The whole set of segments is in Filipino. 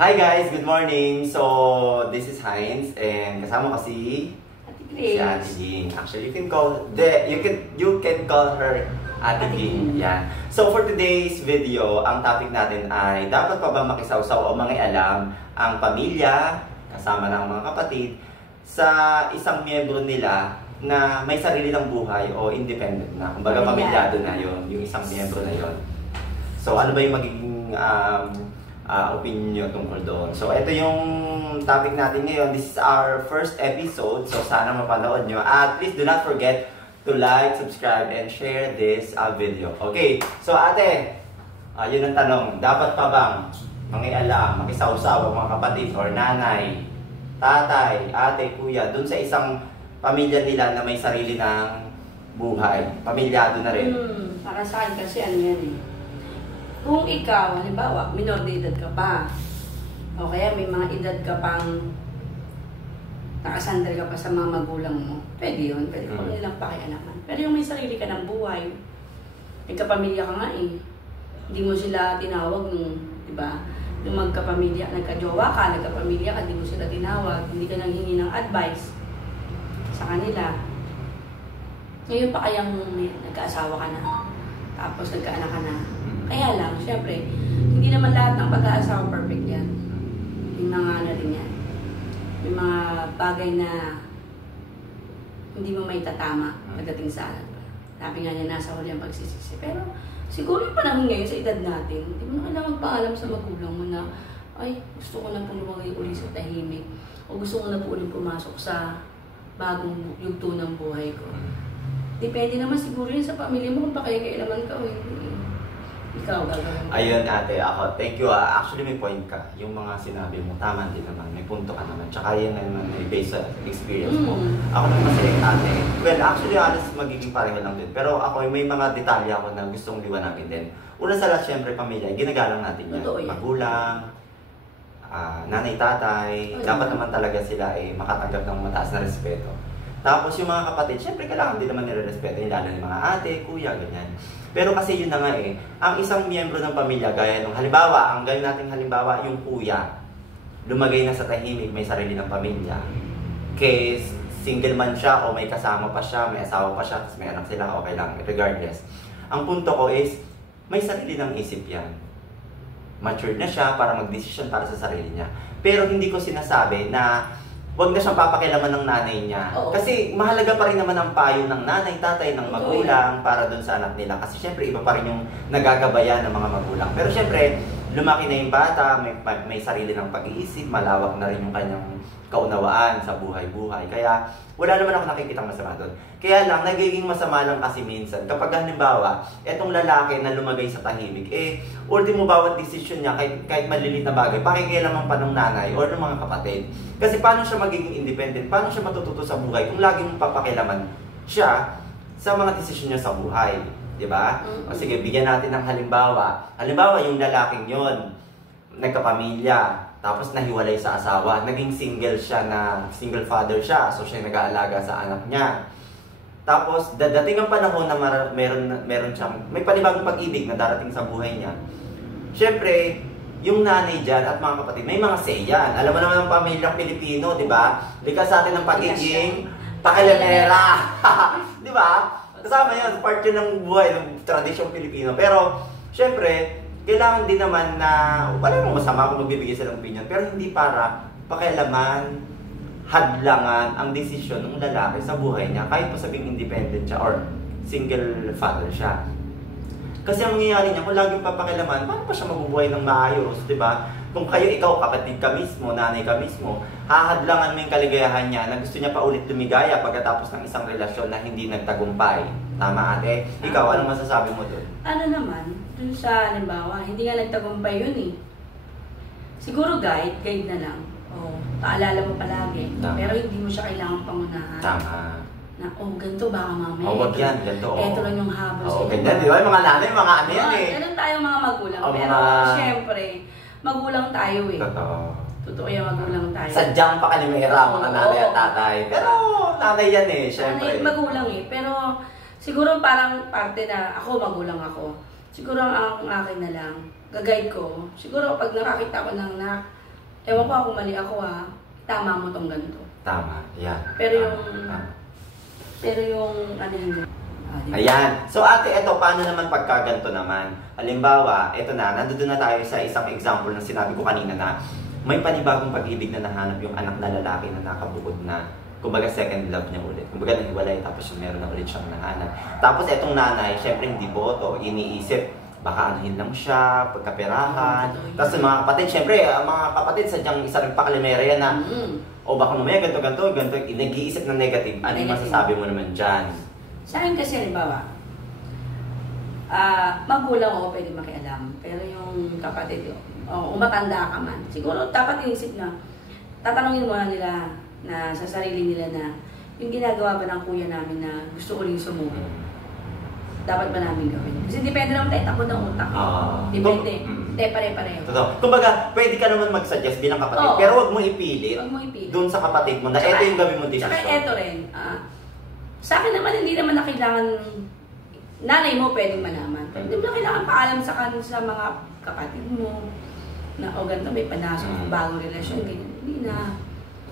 Hi guys, good morning. So, this is Heinz and kasama ko si Ate Ging. Actually, you can call her Ate Ging. Yeah. So, for today's video, ang topic natin ay dapat pa ba makisawsaw o mangialam ang pamilya kasama ng mga kapatid sa isang miyembro nila na may sarili ng buhay o independent na. Kumbaga, pamilyado na yon, yung isang miyembro na yon. So, ano ba yung magiging opinion tungkol doon? So, ito yung topic natin ngayon. This is our first episode. So, sana mapanood nyo. At please do not forget to like, subscribe, and share this video. Okay. So, ate, yun ang tanong. Dapat pa bang mangialam, makisawsaw ang mga kapatid or nanay, tatay, ate, kuya, dun sa isang pamilya nila na may sarili ng buhay? Pamilyado na rin. Para saan kasi ano yan eh. Kung ikaw, halimbawa, minor de edad ka pa, o kaya may mga edad ka pang nakasandal ka pa sa mga magulang mo, pwede yun, pwede ko nilang pakialaman. Pero yung may sarili ka ng buhay, may kapamilya ka nga eh, hindi mo sila tinawag nung, di ba, nung magkapamilya, nagka-jowa ka, nagkapamilya ka, hindi mo sila tinawag, hindi ka nang hingi ng advice sa kanila. Ngayon pa kayang nagkaasawa ka na, tapos nagkaanak ka na. Kaya lang, syempre, hindi naman lahat ng pag-aasawa perfect yan. May mga ano rin yan. May mga bagay na hindi mo may tatama pagdating sa anak. Sabi nga niya, nasa huli ang pagsisisi. Pero siguro yung panahon ngayon sa edad natin, hindi mo na kailangan magpaalam sa magulang mo na, ay, gusto ko na po lumagay uli sa tahimik. O gusto ko na po ulit pumasok sa bagong yugto ng buhay ko. Depende naman siguro yun sa pamilya mo kung pa kaya kailaman ka o hindi. Ikaw, gagawin. Ayun ate, ako, thank you. Actually may point ka. Yung mga sinabi mo, tama din naman. May punto ka naman. Tsaka yan naman may base sa experience mo. Ako naman kasi ate. Well, actually honest, magiging pareho lang din. Pero ako, may mga detalye ako na gustong liwanagin din. Una sa lahat, syempre, pamilya. Ginagalang natin yan. Magulang, nanay, tatay. Dapat naman talaga sila makatanggap ng mataas na respeto. Tapos yung mga kapatid, syempre kailangan din naman nire-respeto. Lalo yung mga ate, kuya, ganyan. Pero kasi yun na nga ang isang miyembro ng pamilya, gaya nung halimbawa, ang gawin natin halimbawa, yung kuya, lumagay na sa tahimik, may sarili ng pamilya. Case, single man siya o may kasama pa siya, may asawa pa siya, tapos may anak sila, okay lang, regardless. Ang punto ko is, may sarili ng isip yan. Matured na siya para mag-decision para sa sarili niya. Pero hindi ko sinasabi na huwag na siyang papakialaman ng nanay niya. Kasi mahalaga pa rin naman ang payo ng nanay, tatay, ng magulang para dun sa anak nila. Kasi syempre iba pa rin yung nagagabayan ng mga magulang. Pero syempre, lumaki na yung bata, may sarili ng pag-iisip, malawak na rin yung kanyang kaunawaan sa buhay-buhay. Kaya wala naman ako nakikitang masama doon. Kaya lang, nagiging masama lang kasi minsan. Kapag halimbawa, etong lalaki na lumagay sa tahimik, ultimo bawat decision niya, kahit malilit na bagay, pakikialaman pa ng nanay o ng mga kapatid. Kasi paano siya magiging independent? Paano siya matututo sa buhay kung laging papakialaman siya sa mga desisyon niya sa buhay? Diba? O sige, bigyan natin ng halimbawa. Halimbawa, yung lalaking yon nagkapamilya, tapos nahiwalay sa asawa, naging single siya na single father siya, so siya nag-aalaga sa anak niya. Tapos dadating ang panahon na meron siyang may panibagong pag-ibig na darating sa buhay niya. Syempre, yung nanay diyan at mga kapatid, may mga say yan. Alam mo naman ang pamilyang Pilipino, 'di ba? Likas sa atin ng pagiging pakialamera. 'Di ba? Kasama 'yan, part 'yun ng buhay ng tradisyong Pilipino. Pero syempre, kailangan din naman na, wala namang masama kung magbibigay sila ng opinion, pero hindi para pakialaman, hadlangan ang desisyon ng lalaki sa buhay niya, kahit pa sabing independent siya or single father siya. Kasi ang mangyayari niya, kung laging papakialaman, paano pa siya mabubuhay ng maayos, di ba? Kung ikaw, kapatid ka mismo, nanay ka mismo, hahadlangan mo yung kaligayahan niya na gusto niya pa ulit lumigaya pagkatapos ng isang relasyon na hindi nagtagumpay. Tama ate? Ikaw, anong masasabi mo doon? Ano naman, dun sa halimbawa, hindi nga nagtagumpay yun eh. Siguro guide na lang. Paalala mo palagi. Pero hindi mo siya kailangan pangunahan. Tama. Na, ganito baka mamaya. Wag yan, ganito. Ito lang yung habol sa ganyan, di ba? Yung mga nanay, mga ano yan Ganun tayo mga magulang. Pero syempre, magulang tayo eh. Totoo yung magulang tayo. Sadyang pakalimera, mga nanay at tatay. Pero nanay yan syempre. Magulang pero siguro parang parte na ako, magulang ako. Siguro ang akin na lang, gagayad ko. Siguro pag nakakita ko ng Ewan ko ako, mali ako ha. Tama mo tong ganito. Tama, yan. Pero yung ano hindi. Ayan. So ate, eto, paano naman pagkaganto naman? Halimbawa, eto na, nandun na tayo sa isang example na sinabi ko kanina na may panibagong pag-ibig na nahanap yung anak na lalaki na nakabukod na, kumbaga second love niya ulit. Kumbaga nahiwalay, tapos meron na ulit siyang nahanap. Tapos etong nanay, syempre hindi boto, iniisip, baka anuhin lang siya, pagkaperahan. Tapos mga kapatid, syempre, mga kapatid, sadyang isa rin pakalimera yan na, o baka mamaya ganito, nag-iisip na negative. Ano yung masasabi mo naman dyan? Sa akin kasi, halimbawa, magulang o pwede makialam. Pero yung kapatid, umatanda ka man, siguro dapat inisip na, tatanungin mo na nila na sa sarili nila na, yung ginagawa ba ng kuya namin na gusto uling sumubo? Dapat ba namin gawin? Kasi depende naman tayo, takot ng utak. Depende. Hindi, pare-pareho. Totoo. Kumbaga, pwede ka naman mag-suggest bilang kapatid, pero wag mo ipilit. Huwag mo ipilit. Doon sa kapatid mo na ito yung gawin mo decision. Saka eto rin, sa akin naman, hindi naman na kailangan, nanay mo pwedeng malaman. Pero hindi mo na kailangan paalam sa mga kapatid mo, na o ganito, may panasok, bagong relasyon, ganyan. Hindi na.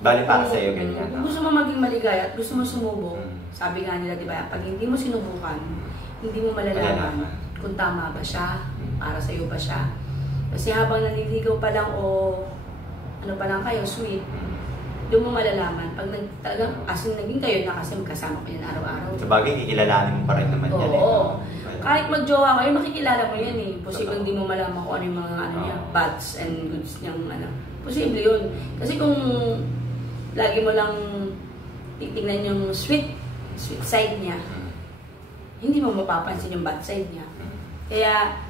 Bali para sa'yo, ganyan. Kung gusto mo maging maligaya at gusto mo sumubok, sabi nga nila, di ba, pag hindi mo sinubukan, hindi mo malalaman kung tama ba siya, para sa'yo ba siya. Kasi habang naniligaw pa lang o ano pa lang kayo, sweet, doon mo malalaman. Pag talagang as in naging kayo na kasi magkasama ko yan araw-araw. Sa bagay, kikilalanin mo pa rin naman yan. Oo. Kahit mag-jowa kayo, makikilala mo yan eh. Posible hindi mo malaman kung ano yung mga ano niya, bads and goods niyang ano. Posible yun. Kasi kung lagi mo lang titignan yung sweet side niya, hindi mo mapapansin yung bad side niya. Kaya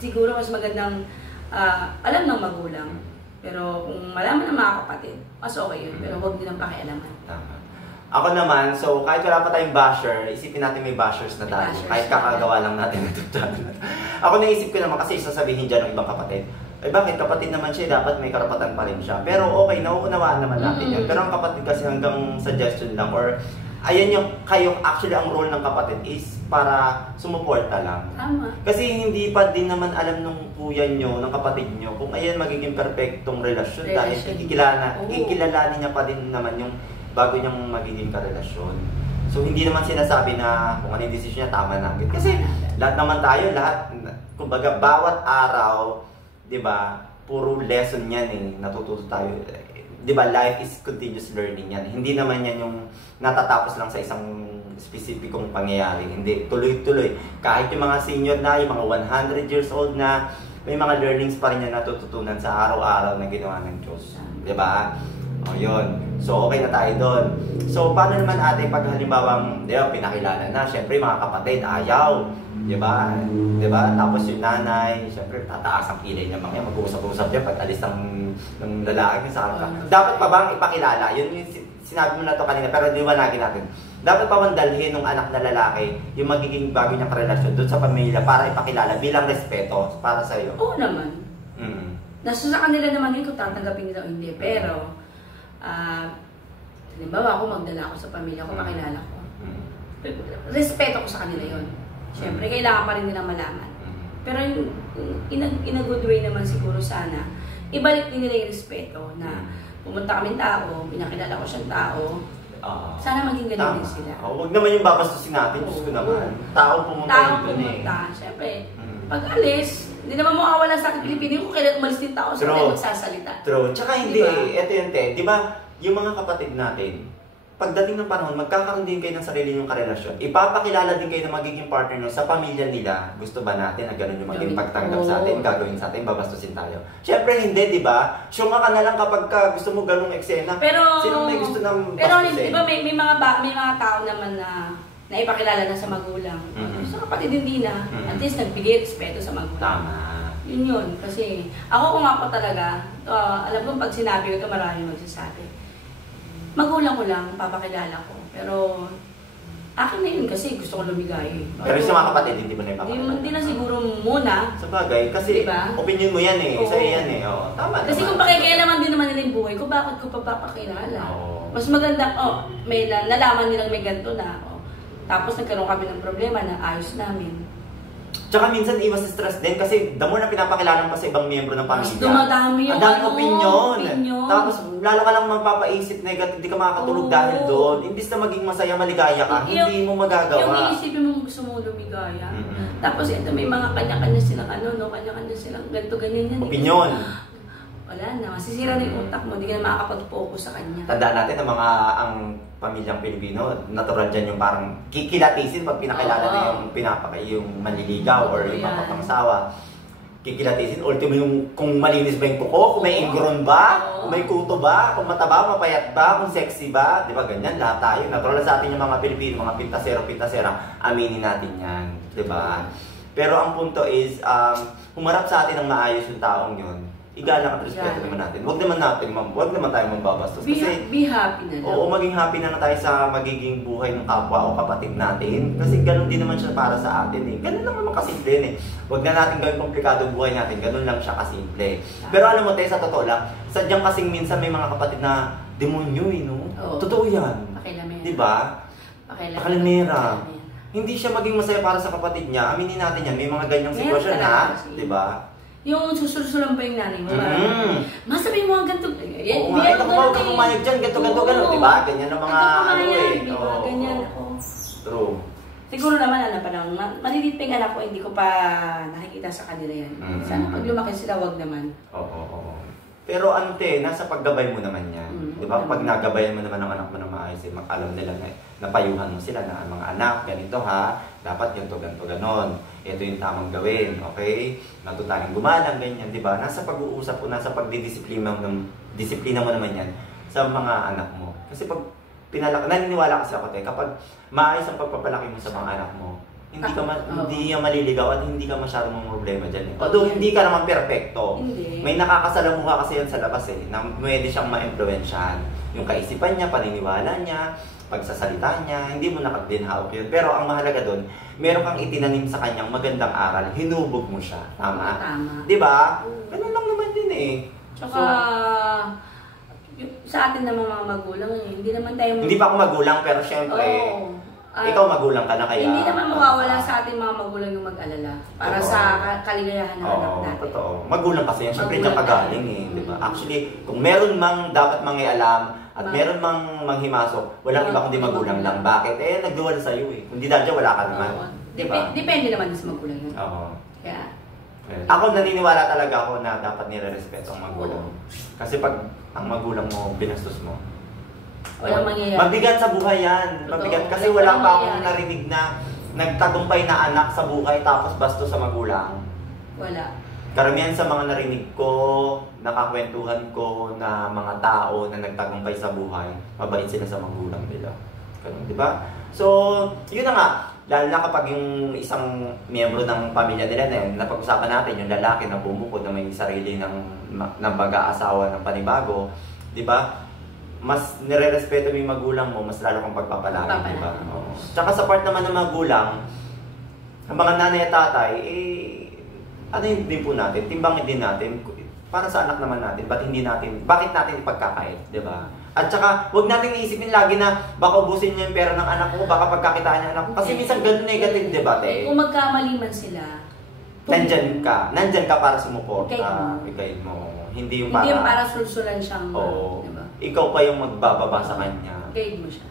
siguro mas magandang alam ng magulang. Pero kung malaman ng mga kapatid, mas okay yun. Pero huwag din ang pakialaman. Tama. Ako naman, so kahit wala pa tayong basher, isipin natin may bashers na tayo. Kahit kakagawa lang natin ng channel. Ako naisip ko naman kasi sasabihin dyan ng ibang kapatid, eh bakit kapatid naman siya, dapat may karapatan pa rin siya. Pero okay, nauunawaan naman natin yun. Pero ang kapatid kasi hanggang suggestion lang or ayan yung kayo, actually ang role ng kapatid is para sumuporta lang. Tama. Kasi hindi pa din naman alam nung kuya nyo, ng kapatid nyo, kung ayan magiging perfectong relasyon. Dahil ikilalanin niya pa din naman yung bago niyang magiging karelasyon. So hindi naman sinasabi na kung ano yung decision niya, tama na. Kasi lahat naman tayo, kumbaga bawat araw, di ba, puro lesson yan eh, natututo tayo. Di ba, life is continuous learning yan. Hindi naman yan yung natatapos lang sa isang specificong pangyayari. Hindi, tuloy-tuloy. Kahit yung mga senior na, yung mga 100 years old na, may mga learnings pa rin yan natututunan sa araw-araw na ginawa ng Diyos. Di ba? O yun. So, okay na tayo doon. So, paano naman ate pag halimbawang, di ba, pinakilala na, syempre mga kapatid, ayaw. Di ba? Di ba? Tapos yung nanay, syempre, tataas ang kilay niya mamaya, mag-uusap-usap niya pag alis ng lalaki sa kanila. Dapat pa bang ipakilala? Yun yung sinabi mo na to kanina, pero liwanagin natin. Dapat pa bang dalhin ng anak na lalaki yung magiging bago niyang karelasyon doon sa pamilya para ipakilala bilang respeto para sa iyo? Oo naman. Nasa sa kanila naman yun kung tatanggapin nila o hindi. Pero, halimbawa ako magdala ako sa pamilya ko, makilala ko. Respeto ko sa kanila yun. Siyempre, kailangan pa rin nilang malaman. Pero in a good way naman siguro sana, ibalik din nila yung respeto na pumunta kaming tao, pinakilala ko siyang tao, sana maging ganun din sila. Huwag naman yung babastusin natin, Diyos ko naman. Taong pumunta yun doon eh. Siyempre, pag alis, hindi naman mawawala sa akin Pilipino kung kailan umalis din tao sa tayo magsasalita. True. Tsaka hindi, eto yun te, di ba, yung mga kapatid natin, pagdating ng panahon, magkakaroon din kayo ng sarili nyong karelasyon. Ipapakilala din kayo ng magiging partner nyo sa pamilya nila. Gusto ba natin na gano'n yung maging pagtanggap sa atin, gagawin sa atin, babastusin tayo? Siyempre hindi, di ba? Syunga ka na lang kapag gusto mo ganong eksena. Pero, sinong may gusto ng bastusin? Pero di ba may mga tao naman na ipakilala na sa magulang. Sa kapatid hindi na. At least nagbigay respeto sa magulang. Tama. Yun. Kasi ako kung ako talaga, alam ko pag sinabi ko ito marami magsasabi. Magulang ko lang, papakilala ko. Pero, akin na yun kasi gusto ko lumigay. Pero sa mga kapatid, hindi mo na ipapakilala? Hindi na siguro muna. Sa bagay, kasi diba? Opinion mo yan eh. Sa yan eh. Tama kasi kung pakikialaman din naman nila yung buhay ko, bakit ko papapakilala? Mas maganda, may nalaman nilang may ganito na. Tapos nagkaroon kami ng problema na ayos namin. Tsaka minsan iwas stress din kasi the more na pinapakilala pa sa ibang miyembro ng pamilya. Dumadami yung ang daming opinion. Tapos lalo ka lang mapapaisip negative, hindi ka makakatulog dahil doon. Imbis na maging masaya, maligaya ka, hindi mo magagawa. Yung iisipin mo gusto mo lumigaya. Tapos ito may mga kanya-kanya silang kanya-kanya silang ganito ganyan yan. Opinion. Wala na, masisira na yung utak mo, hindi ka na makakapag-focus sa kanya. Tandaan natin ang pamilyang Pilipino, natural dyan yung parang kikilatisin pag pinakilala na yung manliligaw or yung mapapangsawa. Kikilatisin, ultimo yung kung malinis ba yung kuko, kung may ingron ba, kung may kuto ba, kung mataba, mapayat ba, kung sexy ba, di ba ganyan, lahat tayo. Natural sa atin yung mga Pilipino, mga pintasera, aminin natin yan, di ba? Pero ang punto is, humarap sa atin ng maayos yung taong yun. Igalang at respeto naman natin. Huwag naman tayo mambabastos. Kasi, be happy na lang. Oo, maging happy na tayo sa magiging buhay ng kapwa o kapatid natin. Kasi ganun din naman siya para sa atin eh. Ganun lang naman kasimple eh. Huwag na natin gawin komplikado buhay natin. Ganun lang siya kasimple. Pero alam mo tayo, sa totoo lang, sadyang kasing minsan may mga kapatid na demonyo eh, no? Oo. Totoo yan. Pakilamera. Diba? Pakilamera. Hindi siya maging masaya para sa kapatid niya. Aminin natin yan. May mga ganyang sitwasyon na, diba? Yung susulsulan pa yung nanay mo. Masabi mo ang ganito. Oo nga, ito kung ka pumayag dyan, ganito, diba? Ganyan ang mga ganyan. True. Siguro naman, malilit pa yung anak ko, hindi ko pa nakikita sa kanila yan. Sana pag lumaki sila, wag naman. Oo. Pero nasa paggabay mo naman yan. Diba? Pag nagabayan mo naman ang anak mo na maayos, alam nila na napayuhan mo sila na mga anak, ganito ha, dapat ganito, ganon. Ito yung tamang gawin, okay? Natuto tayong gumalang, ganyan, di ba? Nasa pag-uusap o nasa pagdidisiplina mo naman yan sa mga anak mo. Kasi pag naniniwala kasi ako kapag maayos ang pagpapalaki mo sa mga anak mo, hindi ka maliligaw at hindi ka masyadong problema dyan. Although hindi ka naman perfecto. May nakakasalamuha kasi yan sa labas na pwede siyang ma-influensyahan. Yung kaisipan niya, paniniwala niya, pagsasalita niya, hindi mo nakadinhawak yun. Pero ang mahalaga doon, meron kang itinanim sa kanyang magandang aral, hinubog mo siya. Tama? Di ba? Ganun lang naman din eh. Tsaka, sa atin namang mga magulang, hindi naman tayo... Hindi pa ako magulang, pero syempre, ikaw magulang ka na kaya... Hindi naman mawawala sa ating mga magulang yung mag-alala para sa kaligayahan ng anak natin. Totoo. Magulang kasi yan. Syempre dyan kagaling eh. Diba? Actually, kung meron mang dapat mangialam at meron mang manghimasok, walang iba kundi magulang lang. Bakit? Nagduwala sa'yo eh. Kung di dyan, wala ka naman. Diba? Depende naman sa magulang yun. Oo. Kaya... Ako naniniwala talaga ako na dapat nire-respeto ang magulang. Kasi pag ang magulang mo, binastos mo, walang mangyayari. Mabigat sa buhay yan. Mabigat. Kasi wala pa akong narinig na nagtagumpay na anak sa buhay tapos bastos sa magulang. Wala. Karamihan sa mga narinig ko, nakakwentuhan ko na mga tao na nagtagumpay sa buhay, mabait sila sa magulang nila. Ganun, di ba? So, yun na nga. Lalo na kapag yung isang miyembro ng pamilya nila na yun, napag-usapan natin, yung lalaki na bumukod na may sarili ng pag-aasawa ng panibago, di ba? Mas nire-respeto mo yung magulang mo, mas lalo kang pagpapalaki, di ba? Tsaka sa part naman ng magulang, ang mga nanay at tatay, ano yung din po natin, timbangin din natin, para sa anak naman natin, bakit natin ipagkakait, di ba? At saka, huwag natin iisipin lagi na baka ubusin niya yung pera ng anak ko, baka pagkakitaan niya anak ko. Kasi minsan ganun negative debate. Kung magkamali man sila, nandyan ka para sumuporta, i-guide mo. Hindi yung para sulsulan siyang, diba? Ikaw pa yung magbababa sa kanya. Guide mo siya.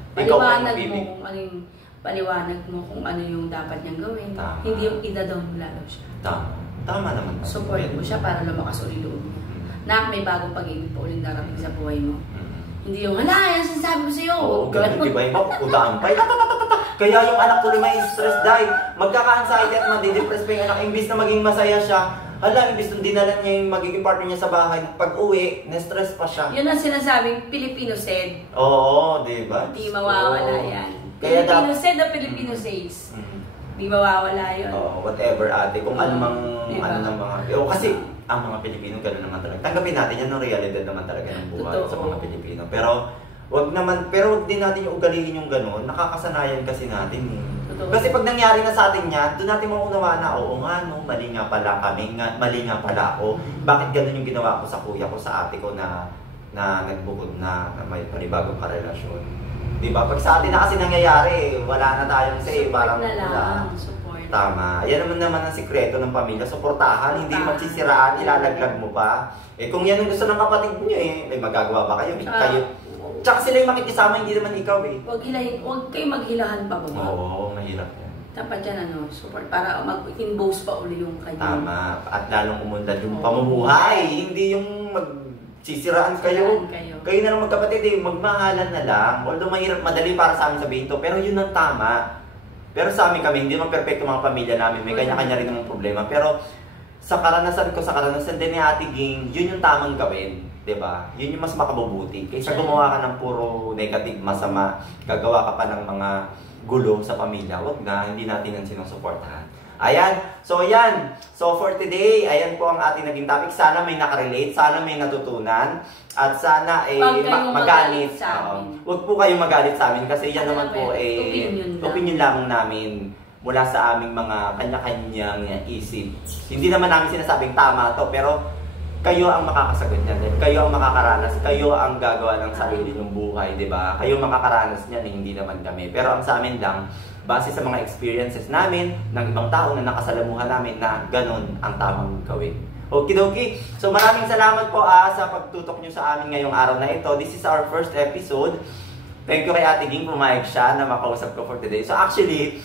Paliwanag mo kung ano yung dapat niyang gawin. Tama. Hindi yung ida-down mo lalo siya. Tama naman. Support mo siya para lumakas uli loob niya. Na may bagong pag-ibig pa ulit darating sa buhay mo. Hindi yung, yan sinasabi ko sa'yo. Oo, ganun, di ba? Iba, pukutaan pa. Kaya yung anak tuloy may stress dahil magkaka-anxiety at madidepress pa yung anak. Imbis na maging masaya siya, imbis na dinala niya yung magiging partner niya sa bahay, pag uwi, na-stress pa siya. Yun ang sinasabing Filipino said. Oo, di ba? Hindi mawawala yan. Kaya Filipino said o Filipino says. Hindi mawawala yun. Whatever ate, kung ano mang, mga... kasi, ang mga Pilipino, gano'n naman talaga. Tanggapin natin yan, realidad naman talaga ng buhay sa mga Pilipino. Pero, wag din natin yung ugaliin yung gano'n. Nakakasanayan kasi natin eh. Kasi pag nangyari na sa atin yan, doon natin mauunawaan na, oo nga no, mali nga pala kami, mali nga pala ako. Bakit gano'n yung ginawa ko sa kuya ko, sa ate ko na nagbukod na may panibagong karelasyon. Diba? Pag sa atin na kasi nangyayari, wala na tayong say, parang support na lang. Support. Tama. Yan naman ang sikreto ng pamilya. Suportahan, hindi magsisiraan, ilalaglag mo pa. Eh kung yan ang gusto ng kapatid niyo may magagawa ba kayo? Tsaka sila yung makikisama, hindi naman ikaw Huwag kayo maghilahan pa ba? Oo, mahirap yan. Dapat yan support para mag-impose pa uli yung kayo. Tama. At lalong umunlad yung pamumuhay. Hindi yung magsisiraan kayo. Kayo na lang magkapatid magmahalan na lang. Although mahirap, madali para sa amin sabihin to, pero yun ang tama. Pero sa amin kami, hindi naman perfecto mga pamilya namin. May kanya-kanya rin namang problema. Pero sa karanasan din ni Ate Ging, yun yung tamang gawin. Diba? Yun yung mas makabubuti. Kaysa gumawa ka ng puro negative, masama, gagawa ka pa ng mga gulo sa pamilya. Huwag na, hindi natin ang sinusuportahan. Ayan. So for today, ayan po ang ating naging topic. Sana may nakarelate, sana may natutunan, at sana magalit sa amin. Huwag po kayong magalit sa amin kasi yan naman po opinion lamang namin mula sa aming mga kanya-kanyang isip. Hindi naman namin sinasabing tama to, pero kayo ang makakasagot niyan. Kayo ang makakaranas, kayo ang gagawa ng sarili ng buhay, di ba? Kayo makakaranas niyan, hindi naman kami. Pero ang sa amin lang, base sa mga experiences namin, ng ibang tao na nakasalamuhan namin na ganun ang tamang gawin. Okidoki. So maraming salamat po sa pagtutok nyo sa amin ngayong araw na ito. This is our first episode. Thank you kay Ate Ging, pumayag siya na makausap ko for today. So actually,